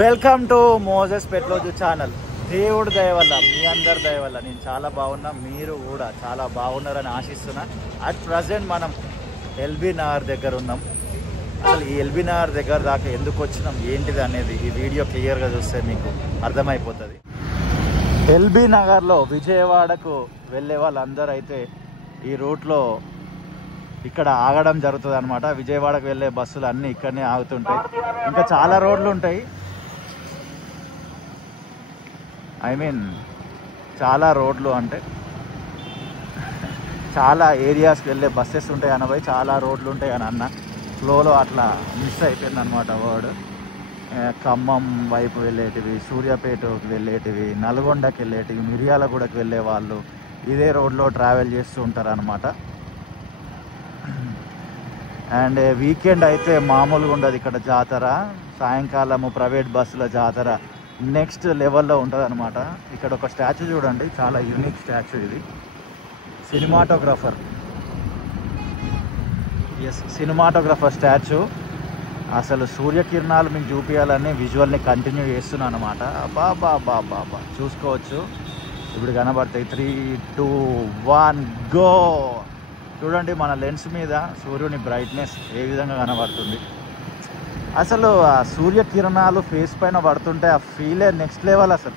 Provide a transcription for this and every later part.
Welcome to Moses పెట్లోజు channel. దేవుడి దయ వల్ల, మీ అందరి దయ వల్ల నేను చాలా బాగున్నా, మీరు కూడా చాలా బాగున్నారని ఆశిస్తున్నా. అట్ ప్రజెంట్ మనం ఎల్బీ నగర్ దగ్గర ఉన్నాం. అసలు ఈ ఎల్బీ నగర్ దగ్గర దాకా ఎందుకు వచ్చినాం, ఏంటిది అనేది ఈ వీడియో క్లియర్గా చూస్తే మీకు అర్థమైపోతుంది. ఎల్బీ నగర్లో విజయవాడకు వెళ్ళే వాళ్ళందరూ అయితే ఈ రూట్లో ఇక్కడ ఆగడం జరుగుతుంది అనమాట. విజయవాడకు వెళ్ళే బస్సులు అన్నీ ఇక్కడనే ఆగుతుంటాయి. ఇంకా చాలా రోడ్లు ఉంటాయి, చాలా రోడ్లు అంటే చాలా ఏరియాస్కి వెళ్ళే బస్సెస్ ఉంటాయి అనబోయి చాలా రోడ్లు ఉంటాయి అని అన్న ఫ్లోలో అట్లా మిస్ అయిపోయింది అనమాట వర్డ్. ఖమ్మం వైపు వెళ్ళేటివి, సూర్యాపేటకు వెళ్ళేటివి, నల్గొండకి వెళ్ళేటివి, మిర్యాలగూడకి వెళ్ళే వాళ్ళు ఇదే రోడ్లో ట్రావెల్ చేస్తూ ఉంటారు అనమాట. అండ్ వీకెండ్ అయితే మామూలుగా ఉండదు ఇక్కడ జాతర. సాయంకాలము ప్రైవేట్ బస్సుల జాతర నెక్స్ట్ లెవెల్లో ఉంటుంది అనమాట. ఇక్కడ ఒక స్టాచ్యూ చూడండి, చాలా యూనిక్ స్టాచ్యూ ఇది. Cinematographer statue. అసలు సూర్యకిరణాలు మీకు చూపించాలని విజువల్ని కంటిన్యూ చేస్తున్నాను అనమాట. బాబా చూసుకోవచ్చు, ఇప్పుడు కనబడతాయి. 3, 2, 1 గో. చూడండి మన లెన్స్ మీద సూర్యుని బ్రైట్నెస్ ఏ విధంగా కనబడుతుంది. అసలు ఆ సూర్యకిరణాలు ఫేస్ పైన పడుతుంటే ఆ ఫీలే నెక్స్ట్ లెవెల్. అసలు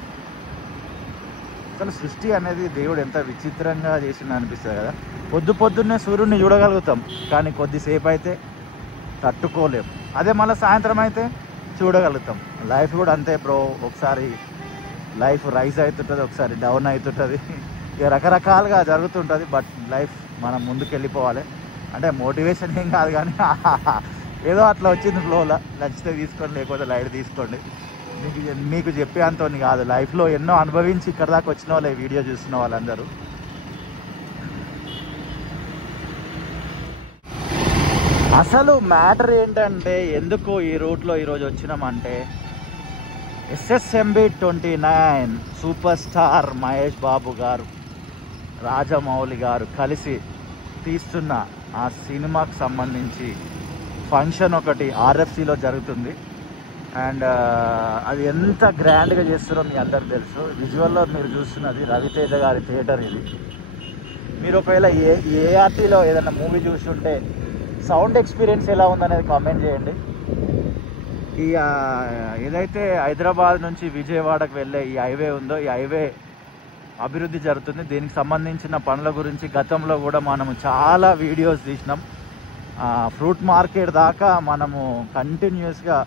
సృష్టి అనేది దేవుడు ఎంత విచిత్రంగా చేసింది అనిపిస్తుంది కదా. పొద్దున్నే సూర్యుడిని చూడగలుగుతాం, కానీ కొద్దిసేపు అయితే తట్టుకోలేం. అదే మళ్ళీ సాయంత్రం అయితే చూడగలుగుతాం. లైఫ్ కూడా అంతే బ్రో, ఒకసారి లైఫ్ రైజ్ అవుతుంటుంది, ఒకసారి డౌన్ అవుతుంటుంది, ఇక రకరకాలుగా జరుగుతుంటుంది. బట్ లైఫ్ మనం ముందుకు వెళ్ళిపోవాలి. అంటే మోటివేషన్ ఏం కాదు, కానీ ఏదో అట్లా వచ్చింది ఫ్లోలో. నచ్చితే తీసుకోండి, లేకపోతే లైట్ తీసుకోండి. మీకు చెప్పే అంతోని కాదు, లైఫ్లో ఎన్నో అనుభవించి ఇక్కడ దాకా వచ్చిన వాళ్ళే వీడియో చూస్తున్న వాళ్ళందరూ. అసలు మ్యాటర్ ఏంటంటే ఎందుకు ఈ రూట్లో ఈరోజు వచ్చినామంటే, SSMB 29 super star Mahesh Babu గారు, రాజమౌళి గారు కలిసి తీస్తున్న ఆ సినిమాకు సంబంధించి ఫంక్షన్ ఒకటి RFCలో జరుగుతుంది. అండ్ అది ఎంత గ్రాండ్గా చేస్తారో మీ అందరికి తెలుసు. విజువల్లో మీరు చూస్తున్నది రవితేజ గారి థియేటర్ ఇది. మీరు ఒకవేళ ARTలో ఏదైనా మూవీ చూస్తుంటే సౌండ్ ఎక్స్పీరియన్స్ ఎలా ఉందనేది కామెంట్ చేయండి. ఈ ఏదైతే హైదరాబాద్ నుంచి విజయవాడకు వెళ్ళే ఈ హైవే ఉందో, ఈ హైవే అభివృద్ధి జరుగుతుంది. దీనికి సంబంధించిన పనుల గురించి గతంలో కూడా మనము చాలా వీడియోస్ తీసినాం. ఫ్రూట్ మార్కెట్ దాకా మనము కంటిన్యూస్గా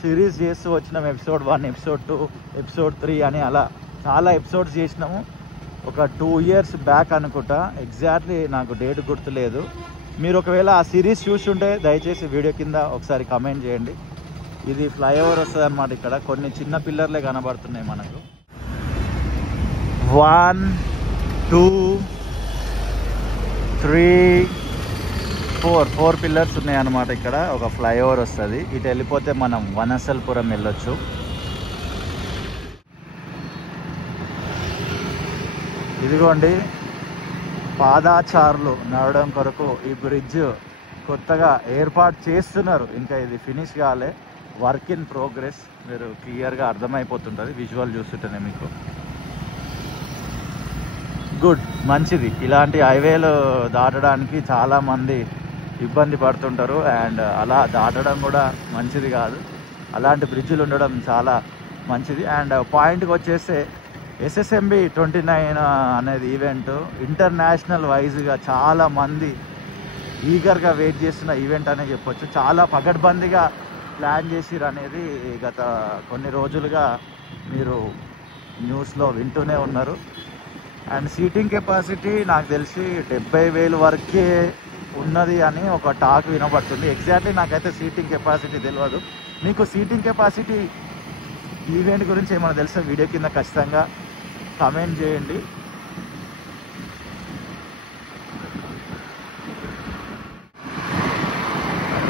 సిరీస్ చేస్తూ వచ్చినాం. ఎపిసోడ్ 1, ఎపిసోడ్ 2, ఎపిసోడ్ 3 అని అలా చాలా ఎపిసోడ్స్ చేసినాము. ఒక 2 years బ్యాక్ అనుకుంటా, ఎగ్జాక్ట్లీ నాకు డేట్ గుర్తులేదు. మీరు ఒకవేళ ఆ సిరీస్ చూస్తుంటే దయచేసి వీడియో కింద ఒకసారి కమెంట్ చేయండి. ఇది ఫ్లైఓవర్ వస్తుంది అనమాట. ఇక్కడ కొన్ని చిన్న పిల్లర్లే కనబడుతున్నాయి మనకు. 1, 2, 3, 4 పిల్లర్స్ ఉన్నాయి అన్నమాట. ఇక్కడ ఒక ఫ్లైఓవర్ వస్తుంది. ఇటు వెళ్ళిపోతే మనం వనసల్పురం వెళ్ళొచ్చు. ఇదిగోండి, పాదాచారులు నడవడం కొరకు ఈ బ్రిడ్జ్ కొత్తగా ఏర్పాటు చేస్తున్నారు. ఇంకా ఇది ఫినిష్ కాలే, వర్క్ ఇన్ ప్రోగ్రెస్. మీరు క్లియర్గా అర్థమైపోతుంటుంది విజువల్ చూస్తుంటేనే మీకు. గుడ్, మంచిది. ఇలాంటి హైవేలు దాటడానికి చాలామంది ఇబ్బంది పడుతుంటారు. అండ్ అలా దాటడం కూడా మంచిది కాదు. అలాంటి బ్రిడ్జిలు ఉండడం చాలా మంచిది. అండ్ పాయింట్కి వచ్చేస్తే SSMB 29 అనేది ఈవెంట్ ఇంటర్నేషనల్ వైజ్గా చాలామంది ఈగర్గా వెయిట్ చేస్తున్న ఈవెంట్ అనే చెప్పొచ్చు. చాలా పగడ్బందీగా ప్లాన్ చేసిరు అనేది గత కొన్ని రోజులుగా మీరు న్యూస్లో వింటూనే ఉన్నారు. అండ్ సీటింగ్ కెపాసిటీ నాకు తెలిసి 70,000 వరకే ఉన్నది అని ఒక టాక్ వినబడుతుంది. ఎగ్జాక్ట్లీ నాకైతే సీటింగ్ కెపాసిటీ తెలియదు. మీకు సీటింగ్ కెపాసిటీ ఈవెంట్ గురించి ఏమైనా తెలుసా వీడియో కింద ఖచ్చితంగా కమెంట్ చేయండి.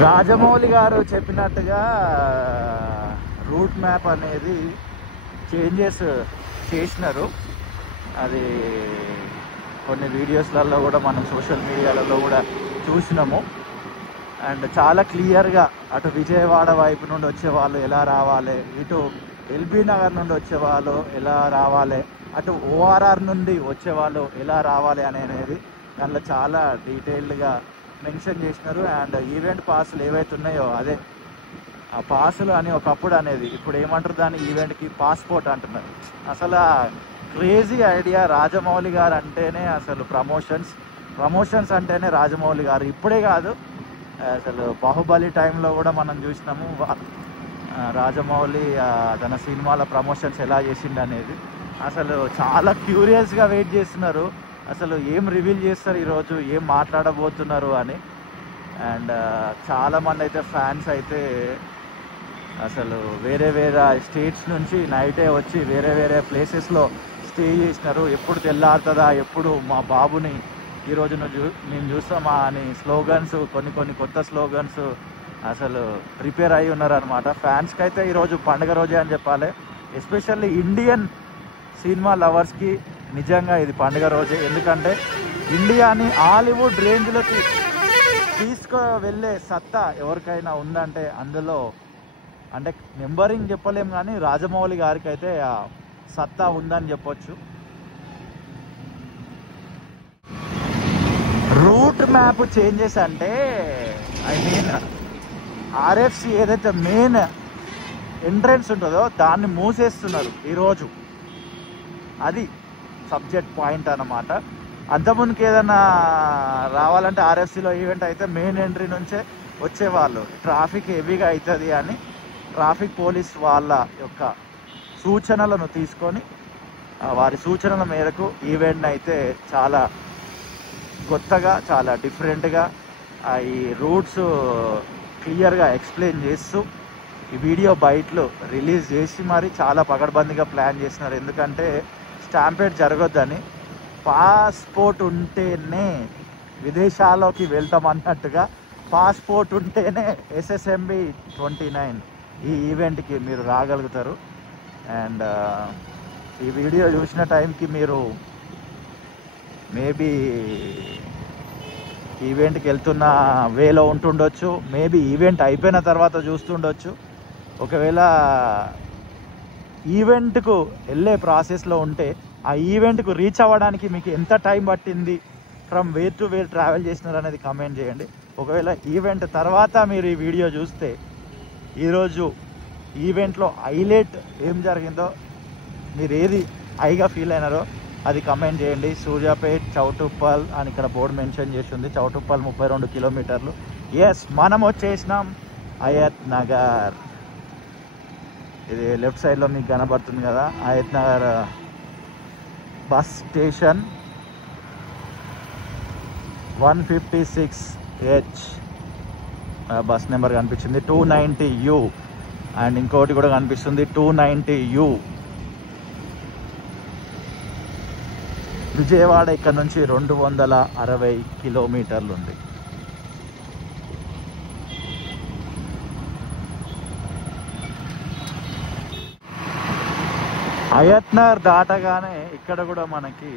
రాజమౌళి గారు చెప్పినట్టుగా రూట్ మ్యాప్ అనేది చేంజెస్ చేసినారు. అది కొన్ని వీడియోస్లలో కూడా మనం సోషల్ మీడియాలలో కూడా చూసినాము. అండ్ చాలా క్లియర్గా అటు విజయవాడ వైపు నుండి వచ్చేవాళ్ళు ఎలా రావాలి, ఇటు ఎల్బీ నగర్ నుండి వచ్చేవాళ్ళు ఎలా రావాలి, అటు ఓఆర్ఆర్ నుండి వచ్చేవాళ్ళు ఎలా రావాలి అనేది దాంట్లో చాలా డీటెయిల్డ్గా మెన్షన్ చేసినారు. అండ్ ఈవెంట్ పాసులు ఏవైతే ఉన్నాయో అదే ఆ పాసులు అని ఒకప్పుడు అనేది ఇప్పుడు ఏమంటారు దాన్ని ఈవెంట్కి పాస్పోర్ట్ అంటున్నారు. అసలు క్రేజీ ఐడియా. రాజమౌళి గారు అంటేనే అసలు ప్రమోషన్స్ అంటేనే రాజమౌళి గారు. ఇప్పుడే కాదు, అసలు బాహుబలి టైంలో కూడా మనం చూసినాము రాజమౌళి తన సినిమాల ప్రమోషన్స్ ఎలా చేసిండు అనేది. అసలు చాలా క్యూరియస్గా వెయిట్ చేస్తున్నారు అసలు ఏం రివీల్ చేస్తారు ఈరోజు, ఏం మాట్లాడబోతున్నారు అని. అండ్ చాలామంది అయితే ఫ్యాన్స్ అయితే అసలు వేరే స్టేట్స్ నుంచి నైటే వచ్చి వేరే ప్లేసెస్లో స్టే చేసినారు. ఎప్పుడు తెల్లారుతుందా, ఎప్పుడు మా బాబుని ఈరోజు మేము చూస్తామా అని స్లోగన్స్, కొన్ని కొత్త స్లోగన్స్ అసలు ప్రిపేర్ అయి ఉన్నారు అనమాట. ఫ్యాన్స్కి అయితే ఈరోజు పండుగ రోజే అని చెప్పాలి. ఎస్పెషల్లీ ఇండియన్ సినిమా లవర్స్కి నిజంగా ఇది పండుగ రోజే. ఎందుకంటే ఇండియాని హాలీవుడ్ రేంజ్లోకి తీసుకువెళ్ళే సత్తా ఎవరికైనా ఉందంటే అందులో అంటే నెంబరింగ్ చెప్పలేము కానీ రాజమౌళి గారికి అయితే ఆ సత్తా ఉందని చెప్పొచ్చు. రూట్ మ్యాప్ చేంజెస్ అంటే ఐ మీన్ ఆర్ఎఫ్సి ఏదైతే మెయిన్ ఎంట్రన్స్ ఉంటుందో దాన్ని మూసేస్తున్నారు ఈరోజు. అది సబ్జెక్ట్ పాయింట్ అన్నమాట. అంతకుముందుకు ఏదైనా రావాలంటే ఆర్ఎఫ్సిలో ఈవెంట్ అయితే మెయిన్ ఎంట్రీ నుంచే వచ్చేవాళ్ళు. ట్రాఫిక్ హెవీగా అవుతుంది అని ట్రాఫిక్ పోలీస్ వాళ్ళ యొక్క సూచనలను తీసుకొని వారి సూచనల మేరకు ఈవెంట్ని అయితే చాలా కొత్తగా చాలా డిఫరెంట్గా ఈ రూట్స్ క్లియర్గా ఎక్స్ప్లెయిన్ చేస్తూ ఈ వీడియో బయటలో రిలీజ్ చేసి మరి చాలా పకడ్బందీగా ప్లాన్ చేస్తున్నారు. ఎందుకంటే స్టాంపేడ్ జరగొద్దని. పాస్పోర్ట్ ఉంటేనే విదేశాల్లోకి వెళ్తామన్నట్టుగా పాస్పోర్ట్ ఉంటేనే SSMB 29 ఈ ఈవెంట్కి మీరు రాగలుగుతారు. అండ్ ఈ వీడియో చూసిన టైంకి మీరు మేబీ ఈవెంట్కి వెళ్తున్న వేలో ఉంటుండొచ్చు, మేబీ ఈవెంట్ అయిపోయిన తర్వాత చూస్తుండొచ్చు. ఒకవేళ ఈవెంట్కు వెళ్ళే ప్రాసెస్లో ఉంటే ఆ ఈవెంట్కు రీచ్ అవ్వడానికి మీకు ఎంత టైం పట్టింది, from where to where travel చేసినారు అనేది కామెంట్ చేయండి. ఒకవేళ ఈవెంట్ తర్వాత మీరు ఈ వీడియో చూస్తే ఈరోజు ఈవెంట్లో హైలైట్ ఏం జరిగిందో, మీరు ఏది హైగా ఫీల్ అయినారో అది కమెంట్ చేయండి. సూర్యాపేట్ చౌటుప్పల్ అని ఇక్కడ బోర్డు మెన్షన్ చేసి ఉంది. చౌటుప్పల్ 32 కిలోమీటర్లు. ఎస్, మనం వచ్చేసినాం హయత్ నగర్. ఇది లెఫ్ట్ సైడ్లో మీకు కనబడుతుంది కదా Hayathnagar bus station. 156H bus number కనిపించింది. 290U అండ్ ఇంకోటి కూడా కనిపిస్తుంది 290U. విజయవాడ ఇక్కడ నుంచి 260 కిలోమీటర్లు ఉంది. హయత్నగర్ దాటగానే ఇక్కడ కూడా మనకి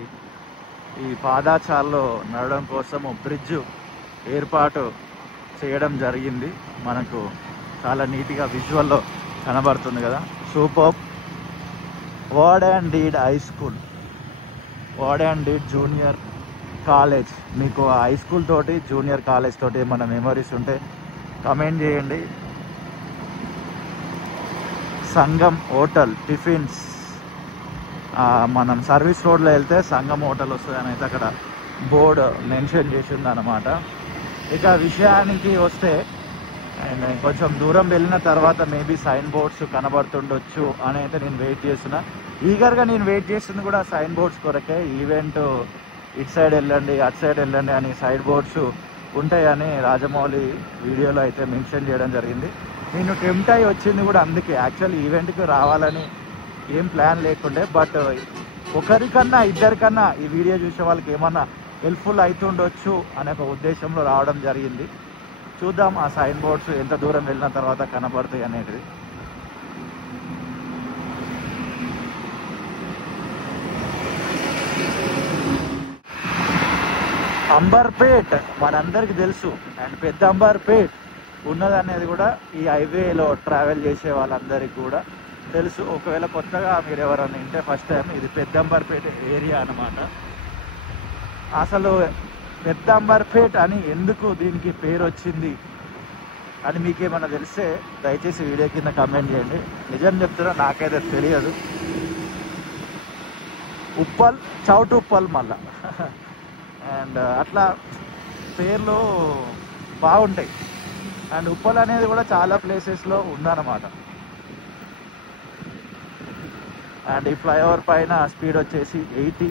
ఈ పాదాచార్లో నడవడం కోసము బ్రిడ్జ్ ఏర్పాటు చేయడం జరిగింది. మనకు చాలా నీట్గా విజువల్లో కనబడుతుంది కదా. Super. Word and deed high school, word and deed junior college. మీకు హై స్కూల్ తోటి జూనియర్ కాలేజ్ తోటి ఏమైనా మెమరీస్ ఉంటే కమెంట్ చేయండి. సంగం హోటల్ టిఫిన్స్, మనం సర్వీస్ రోడ్లో వెళ్తే సంగం హోటల్ వస్తుంది అని అయితే అక్కడ బోర్డు మెన్షన్ చేసి ఉందన్నమాట. ఇక విషయానికి వస్తే కొంచెం దూరం వెళ్ళిన తర్వాత మేబీ సైన్ బోర్డ్స్ కనబడుతుండొచ్చు అని అయితే నేను వెయిట్ చేస్తున్నా. ఈగర్గా నేను వెయిట్ చేస్తుంది కూడా సైన్ బోర్డ్స్ కొరకే. ఈవెంట్ ఇటు సైడ్ వెళ్ళండి, అటు సైడ్ వెళ్ళండి అని సైడ్ బోర్డ్స్ ఉంటాయని రాజమౌళి వీడియోలో అయితే మెన్షన్ చేయడం జరిగింది. నేను టెంప్ట్ అయ్యి వచ్చింది కూడా అందుకే. యాక్చువల్లీ ఈవెంట్కి రావాలని ఏం ప్లాన్ లేకుండే, బట్ ఒకరికన్నా ఇద్దరికన్నా ఈ వీడియో చూసే వాళ్ళకి ఏమన్నా హెల్ప్ఫుల్ అవుతుండొచ్చు అనే ఒక ఉద్దేశంలో రావడం జరిగింది. చూద్దాం ఆ సైన్ బోర్డ్స్ ఎంత దూరం వెళ్ళిన తర్వాత కనబడతాయి అనేది. అంబర్పేట్ మనందరికి తెలుసు, అండ్ పెద్ద అంబర్పేట్ ఉన్నదనేది కూడా ఈ హైవేలో ట్రావెల్ చేసే వాళ్ళందరికీ కూడా తెలుసు. ఒకవేళ కొత్తగా మీరు ఎవరైనా వింటే ఫస్ట్ టైం, ఇది పెద్ద అంబర్పేట ఏరియా అన్నమాట. అసలు పెద్ద అంబర్పేట్ అని ఎందుకు దీనికి పేరు వచ్చింది అని మీకేమన్నా తెలిస్తే దయచేసి వీడియో కింద కామెంట్ చేయండి. నిజం చెప్తున్నా, నాకైతే తెలియదు. ఉప్పల్, చౌటు ఉప్పల్ మళ్ళా అండ్ అట్లా పేర్లు బాగుంటాయి. అండ్ ఉప్పల్ అనేది కూడా చాలా ప్లేసెస్లో ఉందన్నమాట. అండ్ ఈ ఫ్లైఓవర్ పైన స్పీడ్ వచ్చేసి 80.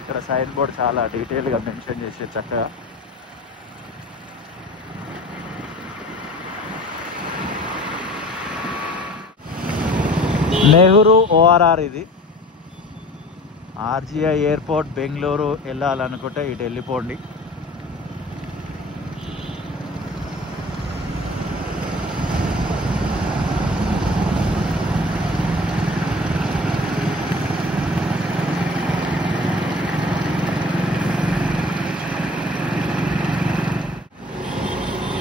ఇక్కడ సైన్ బోర్డ్ చాలా డీటెయిల్గా మెన్షన్ చేసే చక్కగా. నెహ్రూ ఓఆర్ఆర్ ఇది. ఆర్జీఐ ఎయిర్పోర్ట్ బెంగళూరు వెళ్ళాలనుకుంటే ఇటు వెళ్ళిపోండి.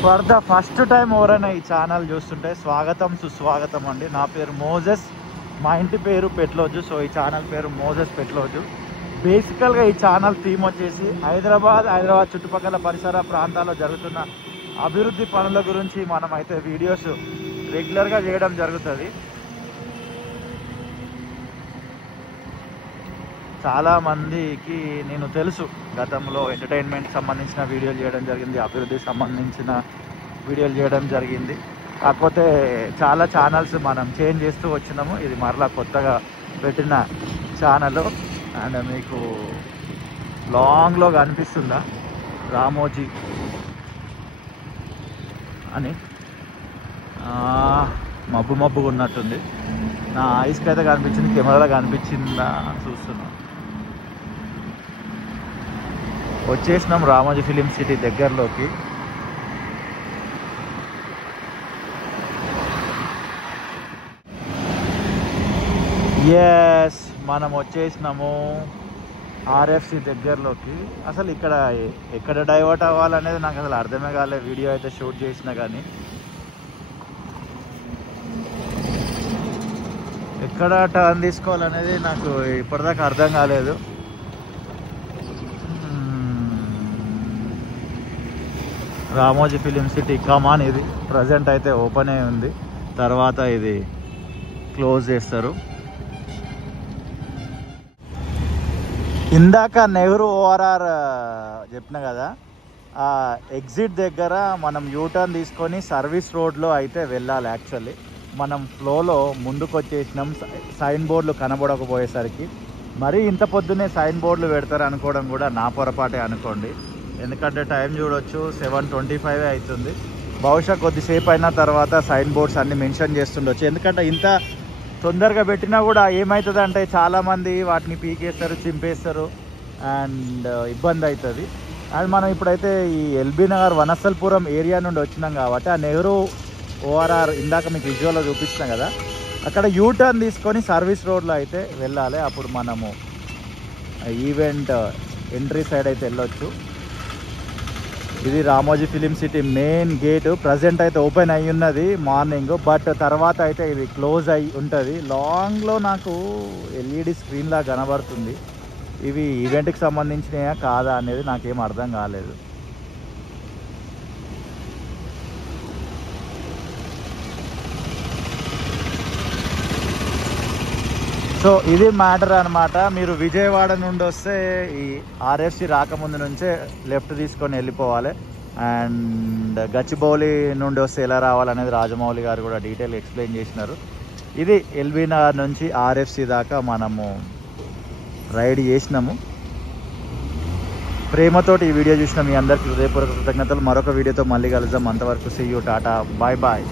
ఫర్ ద ఫస్ట్ టైం ఎవరైనా ఈ ఛానల్ చూస్తుంటే స్వాగతం, సుస్వాగతం అండి. నా పేరు మోజెస్, మా ఇంటి పేరు పెట్లోజు. సో ఈ ఛానల్ పేరు మోజెస్ పెట్లోజు. బేసికల్గా ఈ ఛానల్ థీమ్ వచ్చేసి హైదరాబాద్ చుట్టుపక్కల పరిసర ప్రాంతాల్లో జరుగుతున్న అభివృద్ధి పనుల గురించి మనం అయితే వీడియోస్ రెగ్యులర్గా చేయడం జరుగుతుంది. చాలామందికి నేను తెలుసు, గతంలో ఎంటర్టైన్మెంట్ సంబంధించిన వీడియోలు చేయడం జరిగింది, అభివృద్ధికి సంబంధించిన వీడియోలు చేయడం జరిగింది. కాకపోతే చాలా ఛానల్స్ మనం చేంజ్ చేస్తూ వచ్చినాము. ఇది మరలా కొత్తగా పెట్టిన ఛానల్. అండ్ మీకు లాంగ్లో కనిపిస్తుందా రామోజీ అని, మబ్బుగా ఉన్నట్టుంది. నా ఐస్కి అయితే కనిపించింది, కెమెరాలో కనిపించిందా చూస్తున్నా. వచ్చేసినాం రామోజీ ఫిలిం సిటీ దగ్గరలోకి. ఎస్, మనం వచ్చేసినాము ఆర్ఎఫ్సి దగ్గరలోకి. అసలు ఇక్కడ ఎక్కడ డైవర్ట్ అవ్వాలనేది నాకు అసలు అర్థమే కాలే, వీడియో అయితే షూట్ చేసినా కానీ. ఎక్కడ టర్న్ తీసుకోవాలనేది నాకు ఇప్పటిదాకా అర్థం కాలేదు. రామోజీ ఫిలిం సిటీ కమాన్. ఇది ప్రజెంట్ అయితే ఓపెన్ అయి ఉంది, తర్వాత ఇది క్లోజ్ చేస్తారు. ఇందాక నెహ్రూ ఓఆర్ఆర్ చెప్పిన కదా, ఆ ఎగ్జిట్ దగ్గర మనం యూటర్న్ తీసుకొని సర్వీస్ రోడ్లో అయితే వెళ్ళాలి. యాక్చువల్లీ మనం ఫ్లోలో ముందుకు వచ్చేసినాం. సైన్ బోర్డులు కనబడకపోయేసరికి మరీ ఇంత పొద్దున్నే సైన్ బోర్డులు పెడతారు అనుకోవడం కూడా నా పొరపాటే అనుకోండి. ఎందుకంటే టైం చూడొచ్చు, 7:25 అవుతుంది. బహుశా కొద్దిసేపు అయిన తర్వాత సైన్ బోర్డ్స్ అన్ని మెన్షన్ చేస్తుండొచ్చు. ఎందుకంటే ఇంత తొందరగా పెట్టినా కూడా ఏమవుతుంది అంటే చాలామంది వాటిని పీకేస్తారు, చింపేస్తారు, అండ్ ఇబ్బంది అవుతుంది. అండ్ మనం ఇప్పుడైతే ఈ ఎల్బీ నగర్ వనస్థలపురం ఏరియా నుండి వచ్చినాం కాబట్టి ఆ నెహ్రూ ఓఆర్ఆర్ ఇందాక మీకు విజువల్లో చూపించినాం కదా, అక్కడ యూటర్న్ తీసుకొని సర్వీస్ రోడ్లో అయితే వెళ్ళాలి. అప్పుడు మనము ఈవెంట్ ఎంట్రీ సైడ్ అయితే వెళ్ళొచ్చు. ఇది Ramoji film city main gate. Present అయితే ఓపెన్ అయ్యి ఉన్నది మార్నింగ్, బట్ తర్వాత అయితే ఇది క్లోజ్ అయ్యి ఉంటుంది. లాంగ్లో నాకు ఎల్ఈడి స్క్రీన్లా కనబడుతుంది. ఇవి ఈవెంట్కి సంబంధించినయా కాదా అనేది నాకేం అర్థం కాలేదు. సో ఇది మ్యాటర్ అనమాట. మీరు విజయవాడ నుండి వస్తే ఈ ఆర్ఎఫ్సి రాకముందు నుంచే లెఫ్ట్ తీసుకొని వెళ్ళిపోవాలి. అండ్ గచ్చిబౌలి నుండి వస్తే ఎలా రావాలనేది రాజమౌళి గారు కూడా డీటెయిల్ ఎక్స్ప్లెయిన్ చేసినారు. ఇది ఎల్బీ నగర్ నుంచి ఆర్ఎఫ్సి దాకా మనము రైడ్ చేసినాము. ప్రేమతోటి ఈ వీడియో చూసిన మీ అందరికీ హృదయపూర్వక కృతజ్ఞతలు. మరొక వీడియోతో మళ్ళీ కలుద్దాం. అంతవరకు see you, tata, bye bye.